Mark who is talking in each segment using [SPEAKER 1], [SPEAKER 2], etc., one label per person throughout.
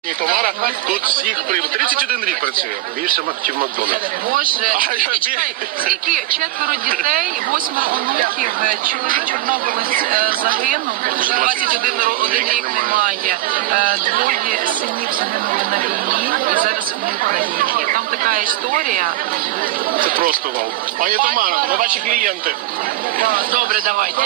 [SPEAKER 1] Тамара тут всіх прийме. 31 рік працює. Більше ніж Макдональдс.
[SPEAKER 2] Боже, скільки? 4 дітей, 8 онуків, чоловік чорнобилець загинув, 21 рік немає, 2 синів загинули на війні і зараз в Україні. Там така історія.
[SPEAKER 1] Це просто вау. Пані Тамара, ви ваші клієнти.
[SPEAKER 2] Добре, давайте.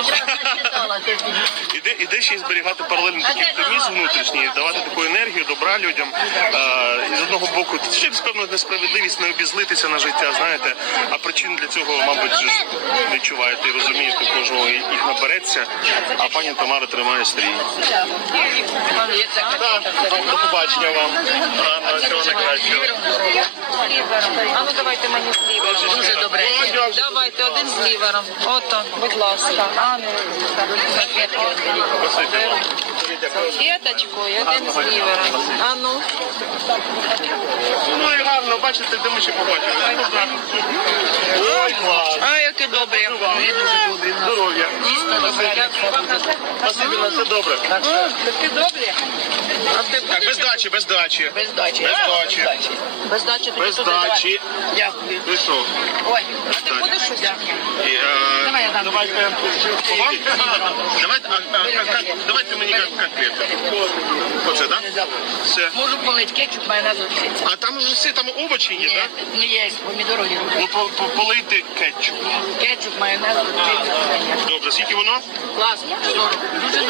[SPEAKER 1] Іде ще й зберігати паралельно такий оптимізм внутрішній, давати таку енергію, добра людям. І з одного боку, ще певно несправедливість, не обізлитися на життя, знаєте. А причин для цього, мабуть, відчуваєте і розумієте, кожного їх набереться. А пані Тамара тримає стрій. До побачення вам. Всього найкращого.
[SPEAKER 2] А ну давайте мені з лівером. Дуже добре. Давайте один з лівером. Ото, будь ласка. Салфеточку і один з лівером. А ну.
[SPEAKER 1] Ну і гарно, бачите, де ми ще побачили. Ой, клас.
[SPEAKER 2] А, які добрі.
[SPEAKER 1] Здоров'я.
[SPEAKER 2] Дійсно добре.
[SPEAKER 1] Спасибі, на все добре.
[SPEAKER 2] Такі добрі.
[SPEAKER 1] Так, без дачі, без дачі.
[SPEAKER 2] Без дачі.
[SPEAKER 1] Без дачі.
[SPEAKER 2] Без дачі тобі
[SPEAKER 1] Без
[SPEAKER 2] туди давай.
[SPEAKER 1] дачі.
[SPEAKER 2] Дякую.
[SPEAKER 1] Ви що?
[SPEAKER 2] Ой, а ти будеш щось? Давай я дам.
[SPEAKER 1] Давайте давайте мені конкретно. Оце, так? Все.
[SPEAKER 2] Можу полить кетчуп, майонез, пшениця.
[SPEAKER 1] А там уже все, там овочі є, так?
[SPEAKER 2] Ну є, помідори є.
[SPEAKER 1] Ну, полийте кетчуп.
[SPEAKER 2] Кетчуп, майонез, пшениця.
[SPEAKER 1] Добре, скільки воно?
[SPEAKER 2] Клас, 40. Дуже